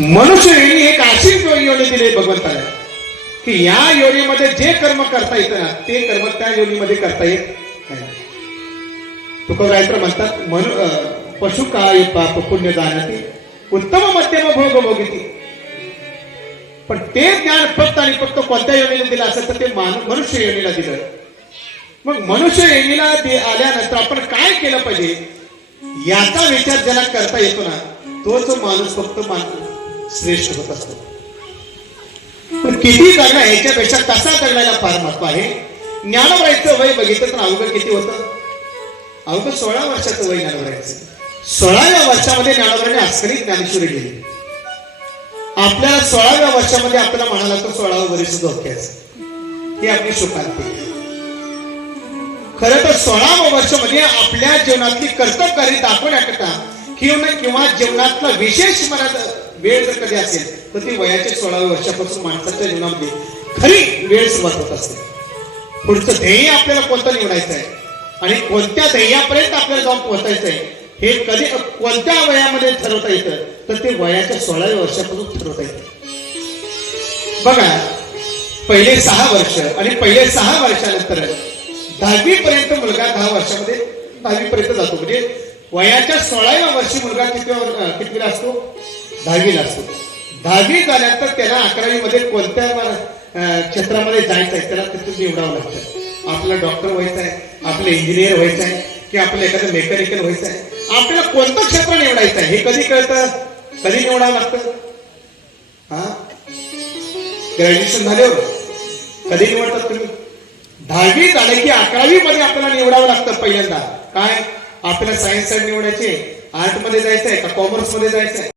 मनुष्य योनी एक अशी योनी दिली भगवंताने की या योनीमध्ये जे कर्म करता येतं ना ते कर्म त्या योनीमध्ये करता येत नाही. म्हणतात मनु पशु काय पाप पुण्य जाणती उत्तम मध्यम भोग भोगिती. पण ते ज्ञान फक्त आणि फक्त कोणत्या योनीला दिलं असेल तर ते मनुष्य योनीला दिलं. मग मनुष्य योनीला आल्यानंतर आपण काय केलं पाहिजे? याचा विचार ज्याला करता येतो ना तोच माणूस फक्त मानतो. श्रेष्ठ होत असतो. पण किती जगणं याच्यापेक्षा कसा जगण्याला फार महत्त्व आहे? ज्ञानवरायचं वय बघितलं तर अवघड किती होतं? अवघड सोळा वर्षाचं वय ज्ञानवरायचं. सोळाव्या वर्षामध्ये ज्ञानवराने अस्करी ज्ञानेश्वरी गेली आपल्याला सोळाव्या वर्षामध्ये आपल्याला म्हणाला तर सोळावं वर्ष धोक्याचं ही आपली शोकांती. खरं तर सोळावं वर्षामध्ये आपल्या जीवनातली कर्तबगारी दाखवण्याकरता किंवा किंवा जीवनातला विशेष मनात वेळ जर कधी असेल तर ती वयाच्या सोळाव्या वर्षापासून माणसाच्या जीवनामध्ये खरी वेळ सुरुवात होत असते. पुढचं ध्येय आपल्याला कोणतं निवडायचं आहे आणि कोणत्या ध्येयापर्यंत आपल्याला जाऊन पोहोचायचं आहे हे कधी कोणत्या वयामध्ये ठरवता येतं? तर ते वयाच्या सोळाव्या वर्षापासून ठरवता येतं. बघा पहिले सहा वर्ष आणि पहिले सहा वर्षानंतर दहावी पर्यंत मुलगा दहा वर्षामध्ये दहावी पर्यंत जातो. म्हणजे वयाच्या सोळाव्या वर्षी मुलगा किती कितवीला असतो? दहावीला असतो दहावी झाल्यानंतर त्याला अकरावी मध्ये कोणत्या क्षेत्रामध्ये जायचं आहे त्याला तिथून निवडावं लागतं. आपलं डॉक्टर व्हायचं आहे आपलं इंजिनियर व्हायचं आहे की आपलं एखादं मेकॅनिकल व्हायचं आहे आपल्याला कोणतं क्षेत्र निवडायचं आहे हे कधी कळतं? कधी निवडावं लागतं? हा? ग्रॅज्युएशन झाल्यावर कधी निवडतात तुम्ही? दहावी झाले की अकरावी मध्ये आपल्याला निवडावं लागतं पहिल्यांदा. काय? आपल्याला सायन्स साईड निवडायचे आर्टमध्ये जायचंय का कॉमर्समध्ये जायचंय?